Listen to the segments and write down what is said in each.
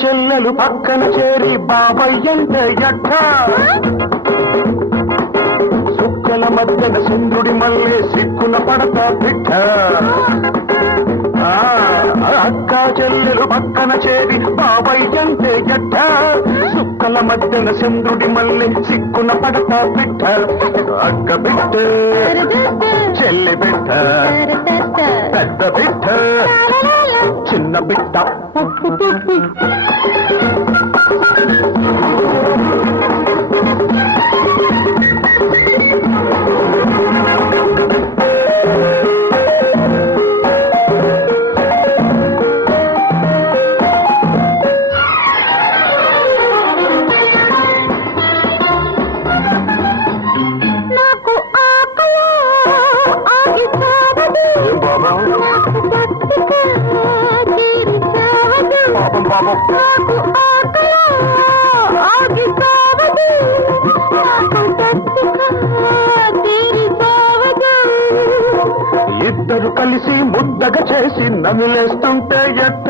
చెల్లెలు పక్కన చేరి బాబయ్యంటే ఎట్ట సుక్కల మధ్యన సింధుడి మల్లె సిక్కున పడతా బిడ్డ అక్క చెల్లెలు పక్కన చేరి బాబయ్యంటే ఎట్ట సుక్కల మధ్యన సింధుడి మల్లె సిక్కున పడతా బిడ్డ అక్క బిడ్డ చెల్లి బిడ్డ పెద్ద బిడ్డ చిన్న బిడ్డ ఇద్దరు కలిసి ముద్దగా చేసి నవిలేస్తుంటే ఎట్ట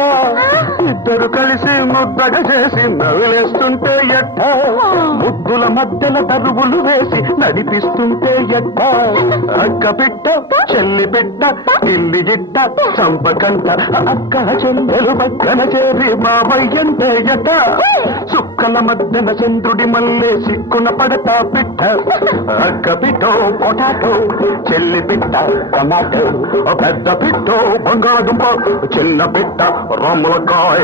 ఇద్దరు కలిసి ముద్దగా చేసి నవిలేస్తుంటే ఎట్ట ముద్దుల మధ్యల దరువులు వేసి నడిపిస్తుంటే ఎట్ట అక్క బిడ్డ చెల్లి బిడ్డ ఇల్లి గిట్ట చంపకంట అక్క చెల్లెలు పక్కన చేరి మావయ్యంటే ఎట్ట సుక్కల మధ్యన చంద్రుడి మల్లె సిక్కున పడతా బిడ్డ అక్క బిడ్డో పొటాటో చెల్లి బిడ్డ టమాటో పెద్ద బిడ్డ బంగాళదుంప చిన్న బిడ్డ రాములకాయ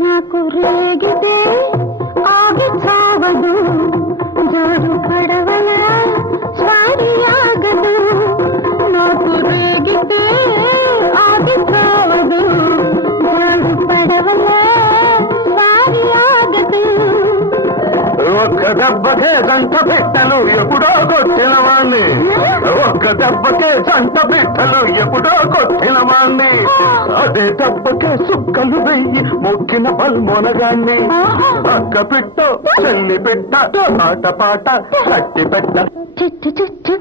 నాకు రేగితే ఆగి చావదు జోడు పడవల స్వారి ఆగదు నాకు రేగితే ఆగి చావదు జోడు పడవల స్వారి ఆగదు ఒక్క దెబ్బకే జంట బిడ్డలు ఎప్పుడో కొట్టిన వాణ్ణి ఒక్క దెబ్బకే జంట బిడ్డలు ఎప్పుడో కొట్టిన వాణ్ణి అదే దెబ్బకే సుక్కలు వెయ్యి మొక్కిన బల్మొనగాన్ని అక్క బిడ్డ చెల్లి బిడ్డ ఆట పాట కట్టి పెట్ట చిట్టు చిట్టు